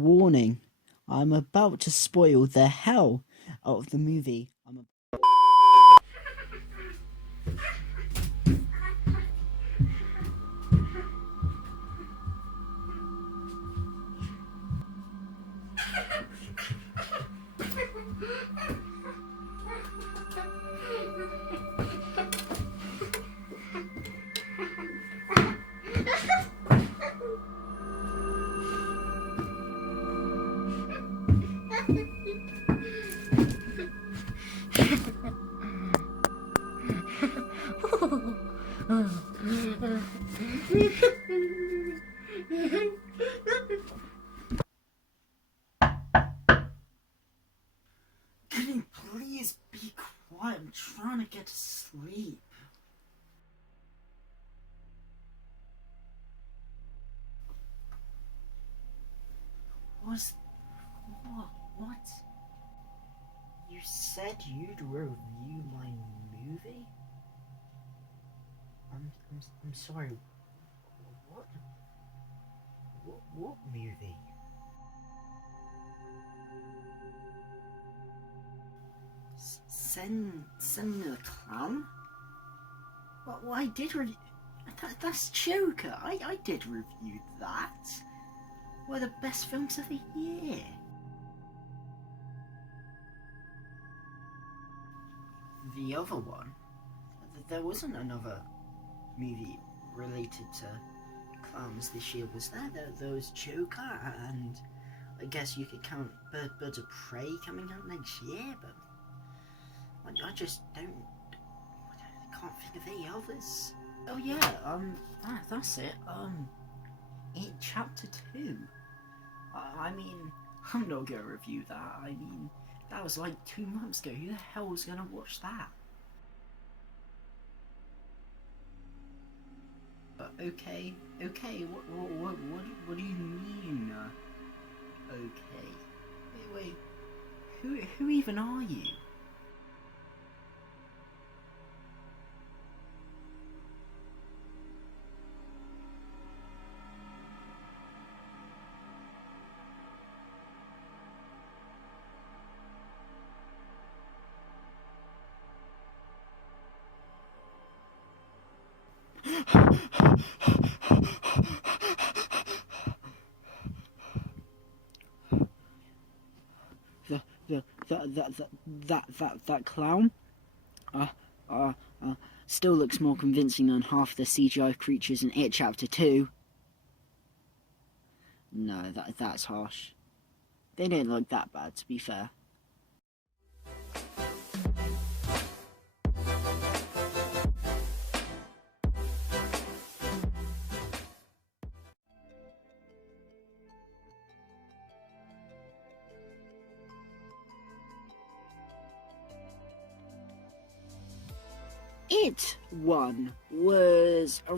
Warning, I'm about to spoil the hell out of the movie. Can you please be quiet? I'm trying to get to sleep. What? You said you'd review my movie? I'm sorry. What movie? Send me the clown? Well, I did review. That's Joker. I did review that. One of the best films of the year. The other one? There wasn't another movie related to clowns this year, was there? There was Joker, and I guess you could count Birds of Prey coming out next year, but I just don't. I can't think of any others. Oh yeah, that's it. It Chapter 2. I mean, I'm not gonna review that. I mean, that was like 2 months ago. Who the hell was gonna watch that? Okay. What do you mean? Okay. Wait. Who even are you? That clown? Still looks more convincing than half the CGI creatures in It Chapter 2. No, that's harsh. They didn't look that bad, to be fair. It One was a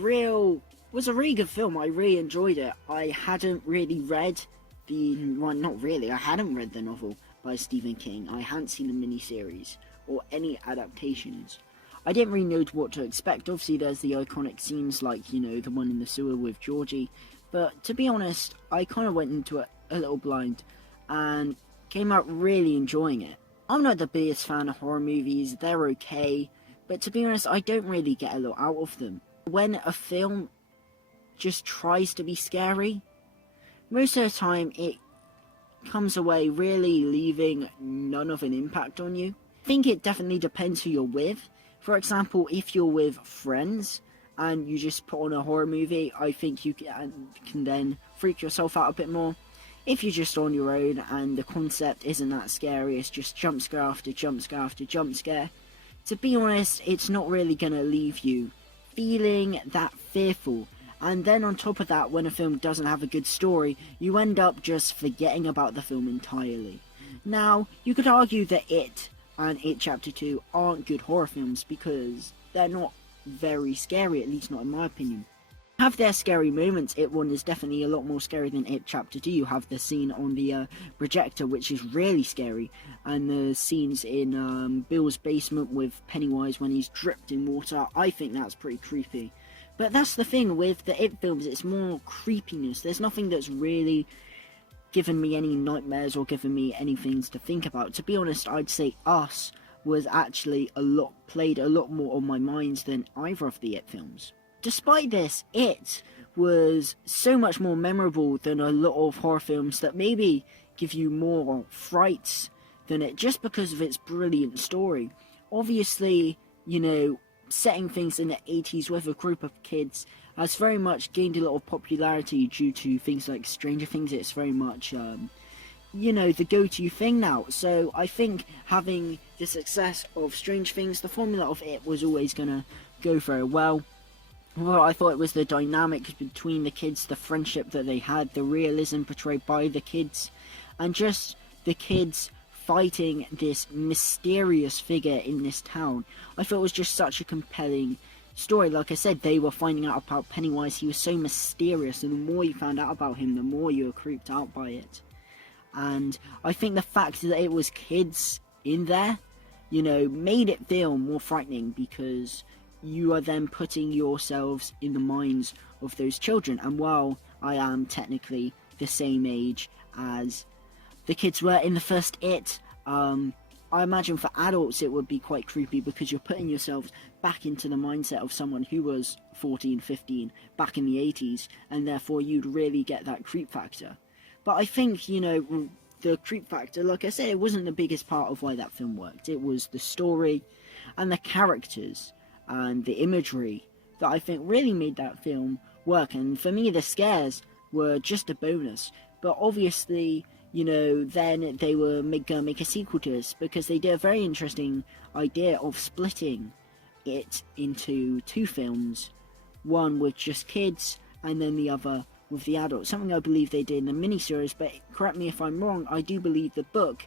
really good film. I really enjoyed it. I hadn't really read I hadn't read the novel by Stephen King. I hadn't seen the miniseries or any adaptations. I didn't really know what to expect. Obviously, there's the iconic scenes like, the one in the sewer with Georgie. But to be honest, I kind of went into it a little blind and came out really enjoying it. I'm not the biggest fan of horror movies. They're okay. But to be honest, I don't really get a lot out of them. When a film just tries to be scary, most of the time it comes away really leaving none of an impact on you. I think it definitely depends who you're with. For example, if you're with friends and you just put on a horror movie, I think you can then freak yourself out a bit more. If you're just on your own and the concept isn't that scary, it's just jump scare after jump scare after jump scare, to be honest, it's not really going to leave you feeling that fearful. And then on top of that, when a film doesn't have a good story, you end up just forgetting about the film entirely. Now, you could argue that It and It Chapter 2 aren't good horror films because they're not very scary, at least not in my opinion. Have their scary moments. It One is definitely a lot more scary than It Chapter 2. You have the scene on the projector, which is really scary, and the scenes in Bill's basement with Pennywise when he's dripped in water. I think that's pretty creepy. But that's the thing with the It films, it's more creepiness. There's nothing that's really given me any nightmares or given me any things to think about. To be honest, I'd say Us was actually played a lot more on my mind than either of the It films. Despite this, It was so much more memorable than a lot of horror films that maybe give you more frights than it, just because of its brilliant story. Obviously, you know, setting things in the 80s with a group of kids has very much gained a lot of popularity due to things like Stranger Things. It's very much, you know, the go-to thing now. So I think having the success of Stranger Things, the formula of It was always going to go very well. Well, I thought it was the dynamic between the kids, the friendship that they had, the realism portrayed by the kids, and just the kids fighting this mysterious figure in this town. I thought it was just such a compelling story. Like I said, they were finding out about Pennywise. He was so mysterious, and the more you found out about him, the more you were creeped out by it. And I think the fact that it was kids in there, you know, made it feel more frightening, because you are then putting yourselves in the minds of those children. And while I am technically the same age as the kids were in the first It, I imagine for adults it would be quite creepy, because you're putting yourselves back into the mindset of someone who was 14, 15 back in the 80s, and therefore you'd really get that creep factor. But I think, you know, the creep factor, like I said, it wasn't the biggest part of why that film worked. It was the story and the characters and the imagery that I think really made that film work. And for me, the scares were just a bonus. But obviously, you know, then they were gonna make a sequel to this, because they did a very interesting idea of splitting it into two films, one with just kids and then the other with the adults. Something I believe they did in the miniseries, but correct me if I'm wrong, I do believe the book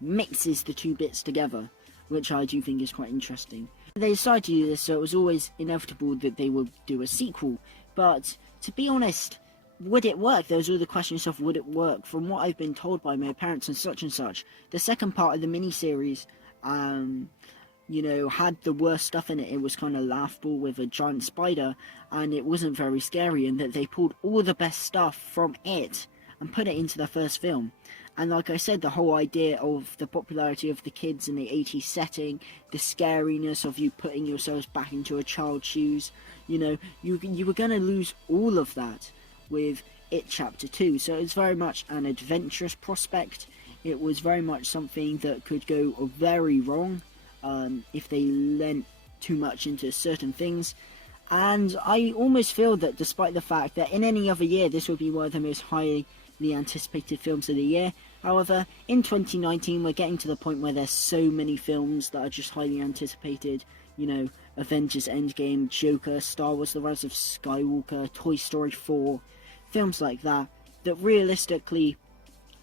mixes the two bits together, which I do think is quite interesting. They decided to do this, so it was always inevitable that they would do a sequel. But to be honest, would it work? There was all the questions of would it work. From what I've been told by my parents and such, the second part of the miniseries, you know, had the worst stuff in it. It was kind of laughable with a giant spider, and it wasn't very scary, and that they pulled all the best stuff from it and put it into the first film. And like I said, the whole idea of the popularity of the kids in the 80s setting, the scariness of you putting yourselves back into a child's shoes, you know, you were going to lose all of that with It Chapter 2. So it's very much an adventurous prospect. It was very much something that could go very wrong if they lent too much into certain things. And I almost feel that despite the fact that in any other year this would be one of the most highly anticipated films of the year, however, in 2019 we're getting to the point where there's so many films that are just highly anticipated. You know, Avengers Endgame, Joker, Star Wars The Rise of Skywalker, Toy Story 4, films like that, that realistically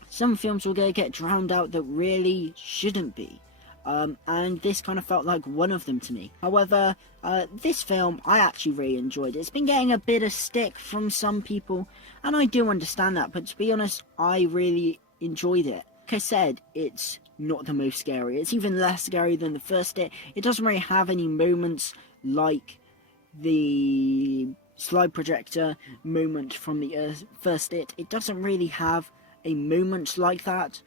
some films will get drowned out that really shouldn't be. And this kind of felt like one of them to me. However, this film I actually really enjoyed. It's been getting a bit of stick from some people, and I do understand that, but to be honest, I really enjoyed it. Like I said, it's not the most scary. It's even less scary than the first It. It doesn't really have any moments like the slide projector moment from the first It. It doesn't really have a moment like that.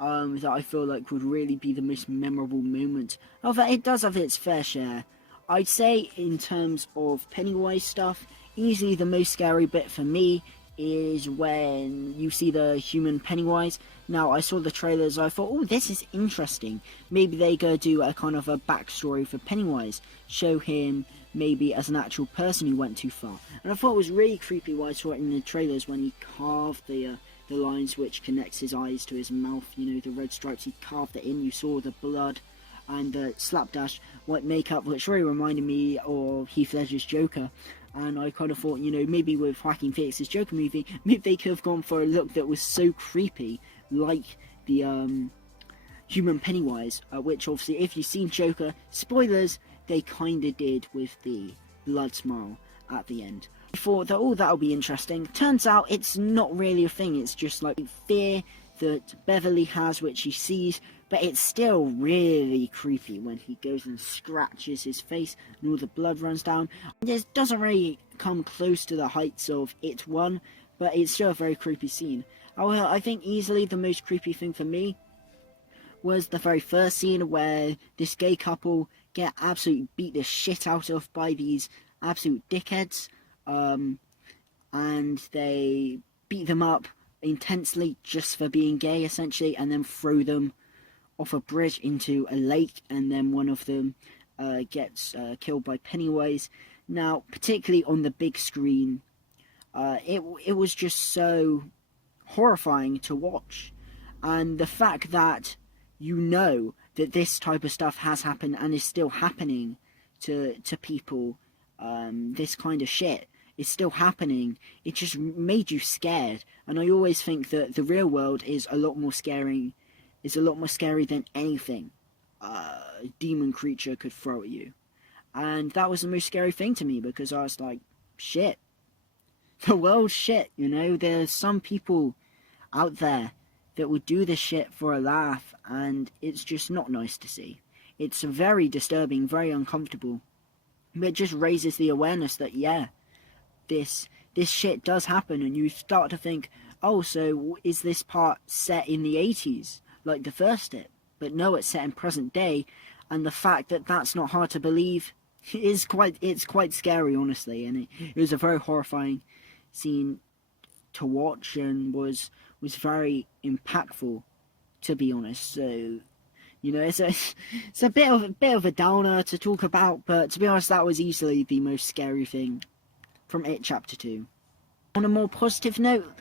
That I feel like would really be the most memorable moment. However, it does have its fair share. I'd say in terms of Pennywise stuff, easily the most scary bit for me is when you see the human Pennywise. Now, I saw the trailers, I thought, oh, this is interesting. Maybe they go do a kind of a backstory for Pennywise, show him maybe as an actual person who went too far. And I thought it was really creepy when I saw it in the trailers when he carved the lines which connects his eyes to his mouth, you know, the red stripes, he carved it in. You saw the blood and the slapdash white makeup, which really reminded me of Heath Ledger's Joker. And I kind of thought, you know, maybe with Joaquin Phoenix's Joker movie, maybe they could have gone for a look that was so creepy, like the human Pennywise, which obviously, if you've seen Joker, spoilers, they kind of did with the blood smile at the end. I thought that, oh, that'll be interesting. Turns out it's not really a thing. It's just like fear that Beverly has, which he sees, but it's still really creepy when he goes and scratches his face and all the blood runs down. It doesn't really come close to the heights of It 1, but it's still a very creepy scene. However, I think easily the most creepy thing for me was the very first scene where this gay couple get absolutely beat the shit out of by these absolute dickheads, and they beat them up intensely just for being gay, essentially, and then throw them off a bridge into a lake, and then one of them gets killed by Pennywise. Now, particularly on the big screen, it was just so horrifying to watch, and the fact that you know that this type of stuff has happened and is still happening to people, this kind of shit is still happening, it just made you scared. And I always think that the real world is a lot more scary than anything a demon creature could throw at you. And that was the most scary thing to me, because I was like, shit, the world's shit, you know. There's some people out there that would do this shit for a laugh, and it's just not nice to see. It's very disturbing, very uncomfortable, but it just raises the awareness that, yeah, this shit does happen. And you start to think, oh, so is this part set in the 80s like the first bit? But no, it's set in present day, and the fact that that's not hard to believe is quite scary, honestly. And it was a very horrifying scene to watch, and was very impactful, to be honest. So, you know, it's a bit of a downer to talk about, but to be honest, that was easily the most scary thing from It Chapter 2. On a more positive note,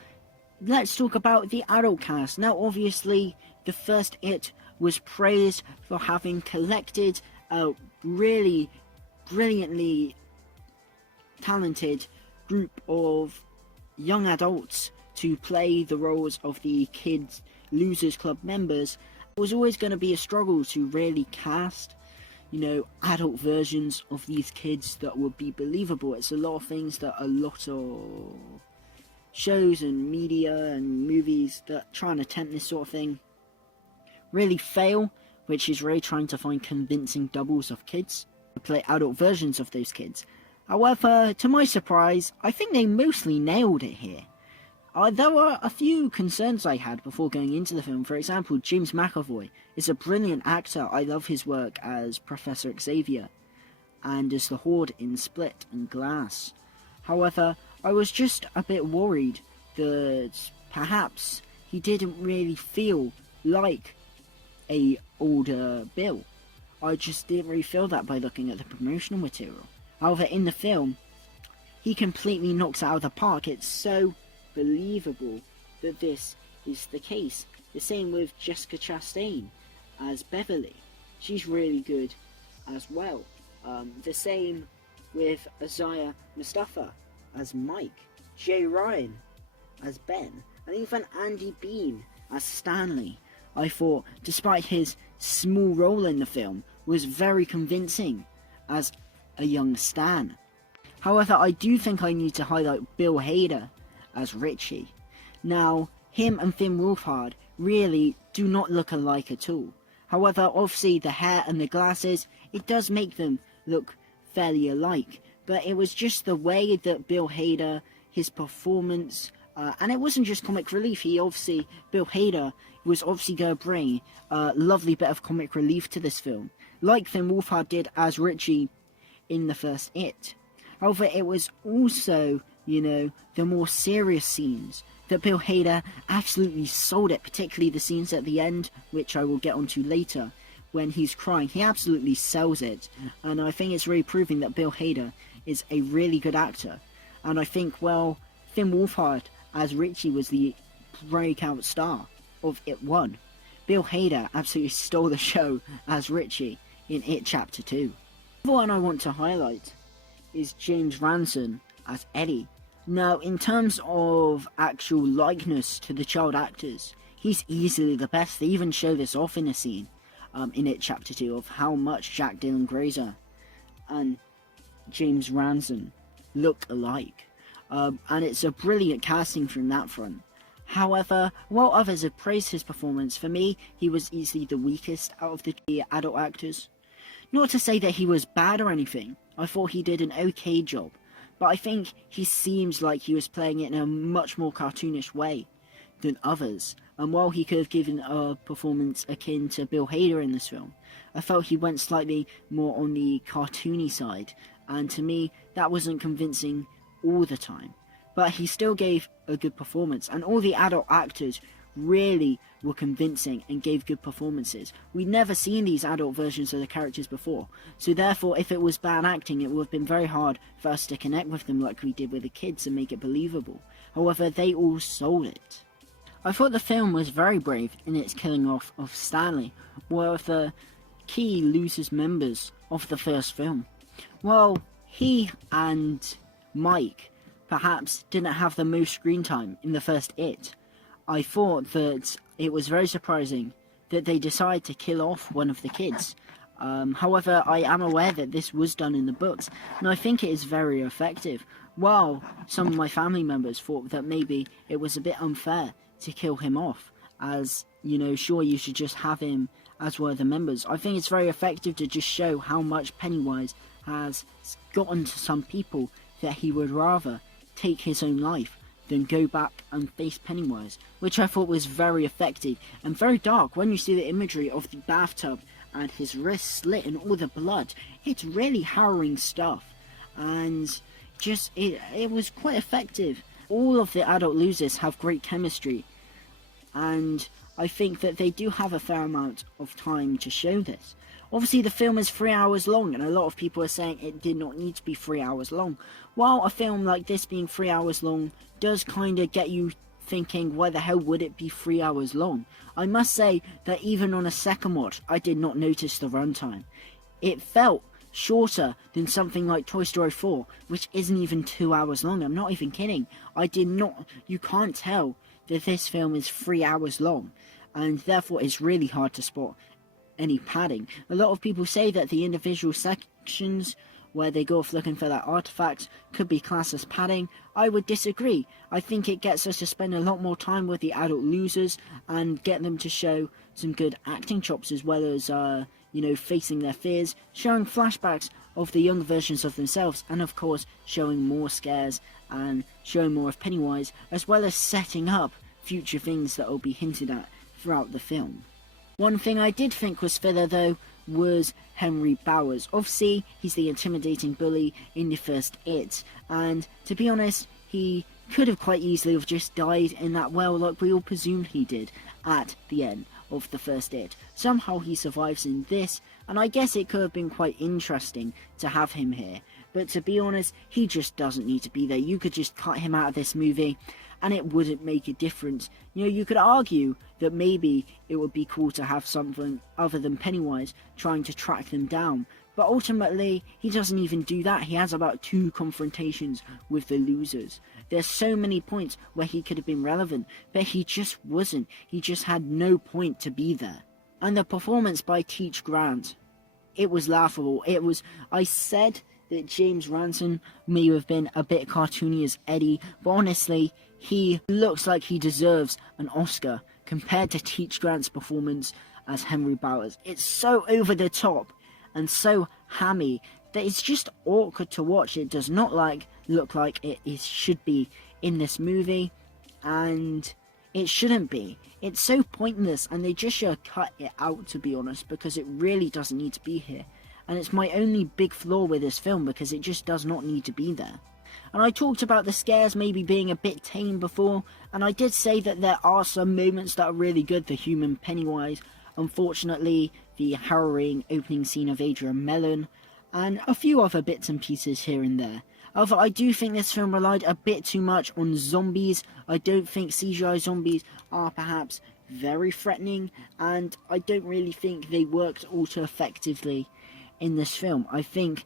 let's talk about the adult cast. Now, obviously, the first It was praised for having collected a really brilliantly talented group of young adults to play the roles of the Kids Losers Club members. It was always going to be a struggle to really cast, you know, adult versions of these kids that would be believable. It's a lot of things that a lot of shows and media and movies that try and attempt this sort of thing really fail, which is really trying to find convincing doubles of kids to play adult versions of those kids. However, to my surprise, I think they mostly nailed it here. There were a few concerns I had before going into the film. For example, James McAvoy is a brilliant actor. I love his work as Professor Xavier and as the Horde in Split and Glass. However, I was just a bit worried that perhaps he didn't really feel like a older Bill. I just didn't really feel that by looking at the promotional material. However, in the film, he completely knocks it out of the park. It's so believable that this is the case. The same with Jessica Chastain as Beverly. She's really good as well. The same with Isaiah Mustafa as Mike, Jay Ryan as Ben, and even Andy Bean as Stanley. I thought, despite his small role in the film, was very convincing as a young Stan. However, I do think I need to highlight Bill Hader as Richie. Now, him and Finn Wolfhard really do not look alike at all. However, obviously the hair and the glasses, it does make them look fairly alike. But it was just the way that Bill Hader, his performance, and it wasn't just comic relief. Bill Hader was obviously going to bring a lovely bit of comic relief to this film, like Finn Wolfhard did as Richie in the first It. However, it was also, you know, the more serious scenes that Bill Hader absolutely sold it, particularly the scenes at the end, which I will get onto later, when he's crying. He absolutely sells it, and I think it's really proving that Bill Hader is a really good actor. And I think, well, Finn Wolfhard as Richie was the breakout star of It 1. Bill Hader absolutely stole the show as Richie in It Chapter 2. The one I want to highlight is James Ranson as Eddie. Now, in terms of actual likeness to the child actors, he's easily the best. They even show this off in a scene in It Chapter 2 of how much Jack Dylan Grazer and James Ranson look alike. And it's a brilliant casting from that front. However, while others have praised his performance, for me, he was easily the weakest out of the adult actors. Not to say that he was bad or anything. I thought he did an okay job. But I think he seems like he was playing it in a much more cartoonish way than others. And while he could have given a performance akin to Bill Hader in this film, I felt he went slightly more on the cartoony side, and to me that wasn't convincing all the time. But he still gave a good performance, and all the adult actors really were convincing and gave good performances. We'd never seen these adult versions of the characters before, so therefore if it was bad acting, it would have been very hard for us to connect with them like we did with the kids and make it believable. However, they all sold it. I thought the film was very brave in its killing off of Stanley, one of the key Losers members of the first film. While he and Mike perhaps didn't have the most screen time in the first It, I thought that it was very surprising that they decided to kill off one of the kids. However, I am aware that this was done in the books, and I think it is very effective. While some of my family members thought that maybe it was a bit unfair to kill him off, as, you know, sure, you should just have him as one of the members. I think it's very effective to just show how much Pennywise has gotten to some people that he would rather take his own life than go back and face Pennywise, which I thought was very effective and very dark. When you see the imagery of the bathtub and his wrist slit and all the blood, it's really harrowing stuff, and just it was quite effective. All of the adult losers have great chemistry, and I think that they do have a fair amount of time to show this. Obviously the film is 3 hours long, and a lot of people are saying it did not need to be 3 hours long. While a film like this being 3 hours long does kind of get you thinking, why the hell would it be 3 hours long? I must say that even on a second watch, I did not notice the runtime. It felt shorter than something like Toy Story 4, which isn't even 2 hours long. I'm not even kidding. You can't tell that this film is 3 hours long, and therefore it's really hard to spot any padding. A lot of people say that the individual sections where they go off looking for that artifact could be classed as padding. I would disagree. I think it gets us to spend a lot more time with the adult losers and get them to show some good acting chops, as well as facing their fears, showing flashbacks of the younger versions of themselves, and of course showing more scares and showing more of Pennywise, as well as setting up future things that will be hinted at throughout the film. One thing I did think was filler though was Henry Bowers. Obviously he's the intimidating bully in the first It, and to be honest, he could have quite easily have just died in that well like we all presumed he did at the end of the first It. Somehow he survives in this, and I guess it could have been quite interesting to have him here, but to be honest, he just doesn't need to be there. You could just cut him out of this movie and it wouldn't make a difference. You know, you could argue that maybe it would be cool to have something other than Pennywise trying to track them down, but ultimately he doesn't even do that. He has about 2 confrontations with the losers. There's so many points where he could have been relevant, but he just wasn't. He just had no point to be there. And the performance by Teach Grant, it was laughable. I said that James Ransom may have been a bit cartoony as Eddie, but honestly, he looks like he deserves an Oscar compared to Teach Grant's performance as Henry Bowers. It's so over the top and so hammy that it's just awkward to watch. It does not look like it should be in this movie, and it shouldn't be. It's so pointless, and they just should cut it out, to be honest, because it really doesn't need to be here. And it's my only big flaw with this film, because it just does not need to be there. And I talked about the scares maybe being a bit tame before, and I did say that there are some moments that are really good for human Pennywise. Unfortunately, the harrowing opening scene of Adrian Mellon, and a few other bits and pieces here and there. However, I do think this film relied a bit too much on zombies. I don't think CGI zombies are perhaps very threatening, and I don't really think they worked all too effectively in this film. I think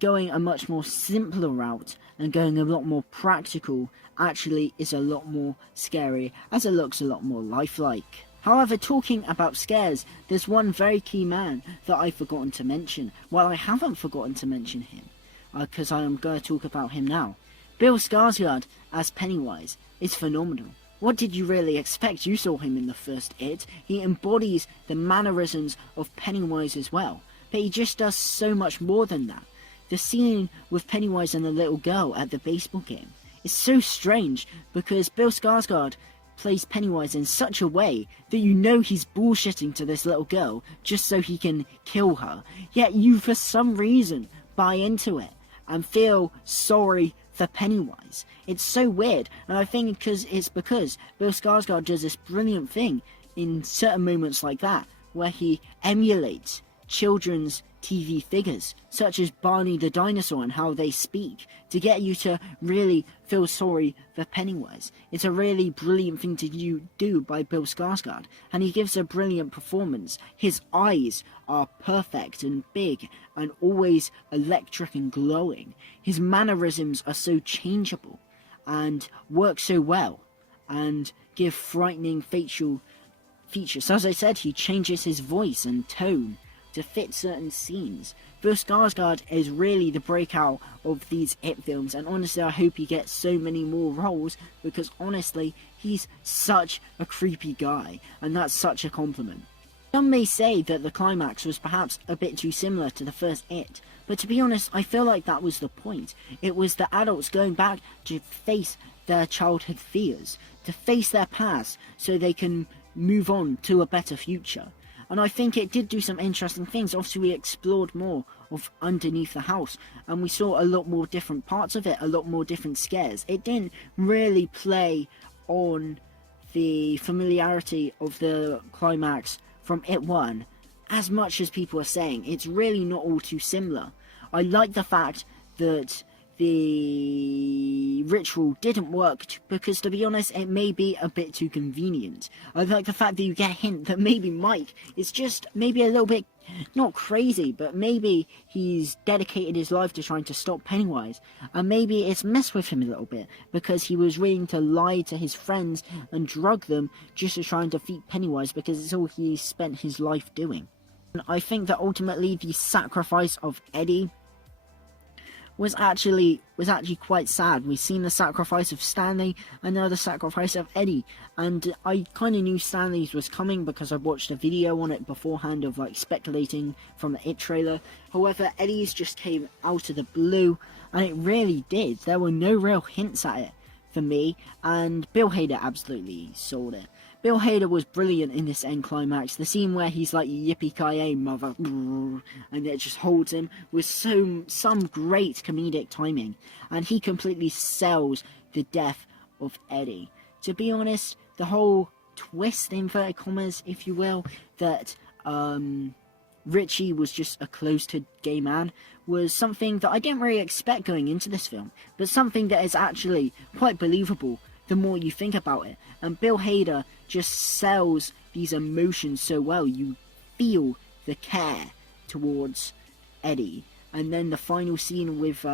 going a much more simpler route and going a lot more practical actually is a lot more scary, as it looks a lot more lifelike. However, talking about scares, there's one very key man that I've forgotten to mention. Well, I haven't forgotten to mention him, because I am going to talk about him now. Bill Skarsgård as Pennywise is phenomenal. What did you really expect? You saw him in the first It. He embodies the mannerisms of Pennywise as well, but he just does so much more than that. The scene with Pennywise and the little girl at the baseball game is so strange, because Bill Skarsgård plays Pennywise in such a way that you know he's bullshitting to this little girl just so he can kill her, yet you for some reason buy into it and feel sorry for Pennywise. It's so weird, and I think it's because Bill Skarsgård does this brilliant thing in certain moments like that, where he emulates children's TV figures, such as Barney the dinosaur and how they speak, to get you to really feel sorry for Pennywise. It's a really brilliant thing to do by Bill Skarsgård, and he gives a brilliant performance. His eyes are perfect and big and always electric and glowing. His mannerisms are so changeable and work so well and give frightening facial features. As I said, he changes his voice and tone to fit certain scenes. Bill Skarsgård is really the breakout of these It films, and honestly I hope he gets so many more roles, because honestly he's such a creepy guy, and that's such a compliment. Some may say that the climax was perhaps a bit too similar to the first It, but to be honest I feel like that was the point. It was the adults going back to face their childhood fears, to face their past so they can move on to a better future. And I think it did do some interesting things. Obviously we explored more of underneath the house, and we saw a lot more different parts of it, a lot more different scares. It didn't really play on the familiarity of the climax from It 1 as much as people are saying. It's really not all too similar. I like the fact that the ritual didn't work because, to be honest, it may be a bit too convenient. I like the fact that you get a hint that maybe Mike is just maybe a little bit, not crazy, but maybe he's dedicated his life to trying to stop Pennywise, and maybe it's messed with him a little bit because he was willing to lie to his friends and drug them just to try and defeat Pennywise, because it's all he spent his life doing. And I think that ultimately the sacrifice of Eddie was actually quite sad. We've seen the sacrifice of Stanley and now the sacrifice of Eddie, and I kind of knew Stanley's was coming because I watched a video on it beforehand of like speculating from the It trailer. However, Eddie's just came out of the blue, and it really did. There were no real hints at it for me, and Bill Hader absolutely sold it. Bill Hader was brilliant in this end climax. The scene where he's like, yippee-ki-yay, mother, and it just holds him with some great comedic timing. And he completely sells the death of Eddie. To be honest, the whole twist, inverted commas, if you will, that Richie was just a closed gay man was something that I didn't really expect going into this film, but something that is actually quite believable the more you think about it. And Bill Hader just sells these emotions so well. You feel the care towards Eddie. And then the final scene with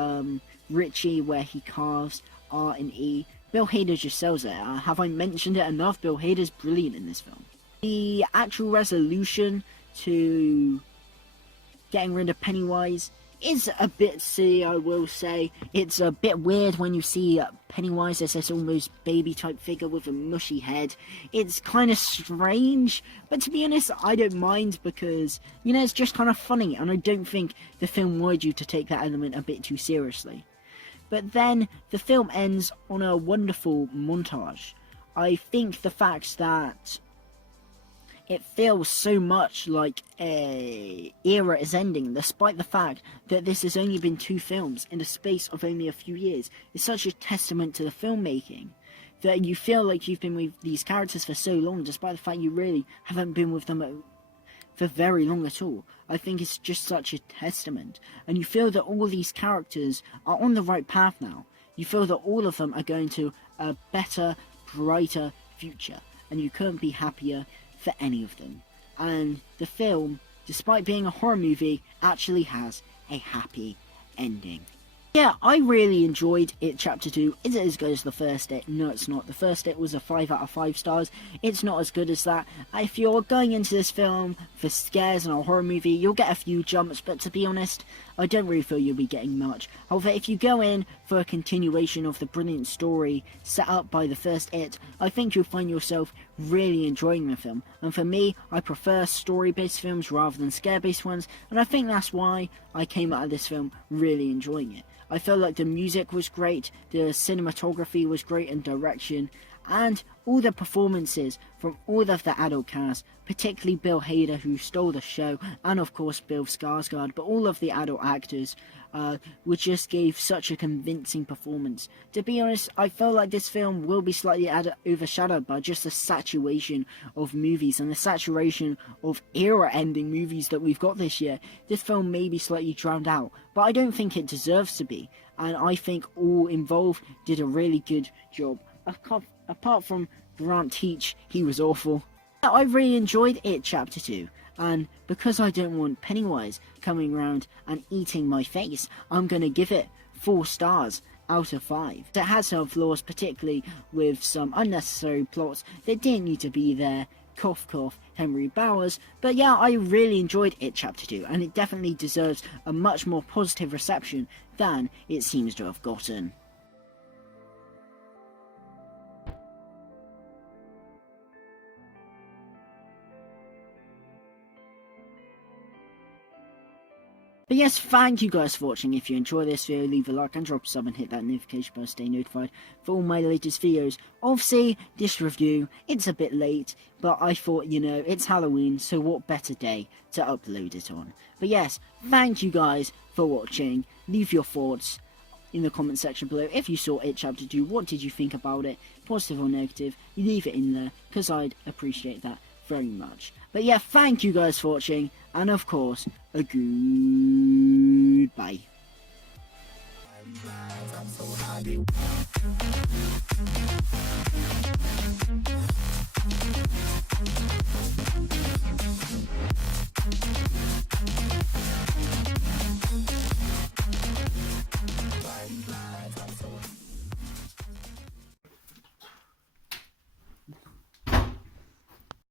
Richie where he carves R and E. Bill Hader just sells it. Have I mentioned it enough? Bill Hader's brilliant in this film. The actual resolution to getting rid of Pennywise is a bit silly, I will say. It's a bit weird when you see Pennywise as this almost baby type figure with a mushy head. It's kind of strange, but to be honest, I don't mind because, you know, it's just kind of funny, and I don't think the film wanted you to take that element a bit too seriously. But then the film ends on a wonderful montage. I think the fact that it feels so much like a era is ending, despite the fact that this has only been 2 films in the space of only a few years, is such a testament to the filmmaking that you feel like you've been with these characters for so long, despite the fact you really haven't been with them for very long at all. I think it's just such a testament, and you feel that all these characters are on the right path now. You feel that all of them are going to a better, brighter future, and you couldn't be happier for any of them. And the film, despite being a horror movie, actually has a happy ending. Yeah, I really enjoyed It Chapter 2. Is it as good as the first It? No, it's not. The first It was a 5 out of 5 stars. It's not as good as that. If you're going into this film for scares and a horror movie, you'll get a few jumps, but to be honest, I don't really feel you'll be getting much. However, if you go in for a continuation of the brilliant story set up by the first It, I think you'll find yourself really enjoying the film. And for me, I prefer story-based films rather than scare-based ones, and I think that's why I came out of this film really enjoying it. I felt like the music was great, the cinematography was great, and direction, and all the performances from all of the adult cast, particularly Bill Hader, who stole the show, and of course Bill Skarsgård, but all of the adult actors, which just gave such a convincing performance. To be honest, I feel like this film will be slightly overshadowed by just the saturation of movies and the saturation of era-ending movies that we've got this year. This film may be slightly drowned out, but I don't think it deserves to be, and I think all involved did a really good job. Apart from Grant Teach, he was awful. I really enjoyed It Chapter 2. And because I don't want Pennywise coming around and eating my face, I'm going to give it 4 stars out of 5. It has some flaws, particularly with some unnecessary plots that didn't need to be there. Cough cough, Henry Bowers. But yeah, I really enjoyed It Chapter 2, and it definitely deserves a much more positive reception than it seems to have gotten. But yes, thank you guys for watching. If you enjoy this video, leave a like and drop a sub and hit that notification bell to stay notified for all my latest videos. Obviously, this review, it's a bit late, but I thought, you know, it's Halloween, so what better day to upload it on. But yes, thank you guys for watching. Leave your thoughts in the comment section below. If you saw It Chapter 2, what did you think about it? Positive or negative? Leave it in there, because I'd appreciate that very much. But yeah, thank you guys for watching, and of course, a goodbye. I'm so happy.